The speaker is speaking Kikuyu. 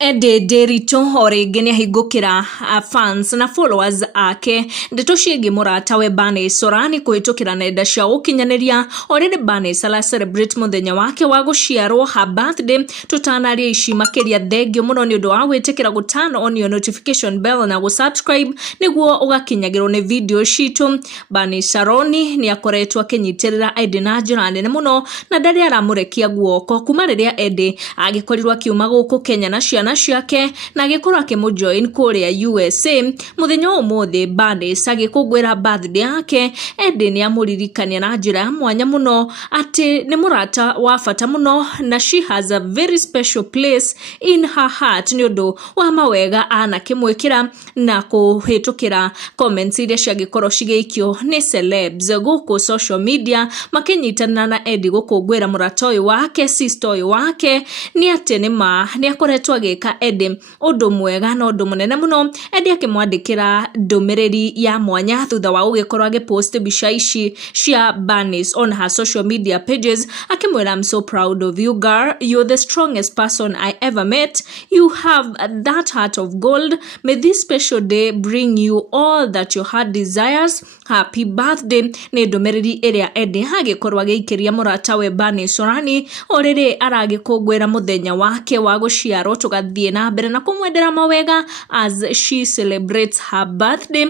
Edday Derito orĩngĩ nĩahingũkĩra fans na followers ake ndeto ciĩgiĩ mũratawe Bernice Saroni kũhĩtũkĩra nenda cia ũkinyanĩria. Already Bernice ala celebrate mũthenya wake wa gũciarwo, her birthday. Tũtanaria ici makĩria, thengio mũno nĩ ũndũ wa gwĩtĩkĩra gũ turn on your notification bell na gũ-subscribe nĩguo ũgakinyagĩrwo nĩ video citũ. Bernice Saroni nĩakoretwo akĩnyitĩrĩra Edday na njĩra nene mũno na ndarĩ aramũrekia guoko kuma rĩrĩa Edday agĩkorirwo akiuma gũkũ Kenya na ciana ciake na agĩkorwo akĩmũjoin kũrĩa USA. Mũthenya ũmũthĩ Bernice agĩkũngũĩra birthday yake, Edday nĩamũririkania na njĩra ya mwanya mũno atĩ nĩ mũrata wa bata mũno na she has a very special place in her heart nĩ ũndũ wa mawega anakĩmwĩkĩra na kũhĩtũkĩra comments iria ciagĩkorwo cigĩikio nĩ celebs gũkũ social media makĩnyitanĩra na Edday gũkũngũĩra mũrata ũyũ wake, sister ũyũ wake. Nĩ atĩ nĩma nĩakoretwo agĩka Edday ũndũ mwega na ũndũ mũnene mũno. Edday akĩmwandĩkĩra ndũmĩrĩri ya mwanya thutha wa gũgĩkorwo agĩpost mbica ici cia Bernice on her social media pages, akĩmwĩra I'm so proud of you girl, you're the strongest person I ever met, you have that heart of gold, may this special day bring you all that your heart desires, happy birthday. Nĩ ndũmĩrĩri ĩrĩa Edday agĩkorwo agĩikĩria mũratawe Bernice Saroni orĩrĩ aragĩkũngũĩra mũthenya wake wa gũciarwo. Tũgathiĩ na mbere na kũmwendera mawega as she celebrates her birthday.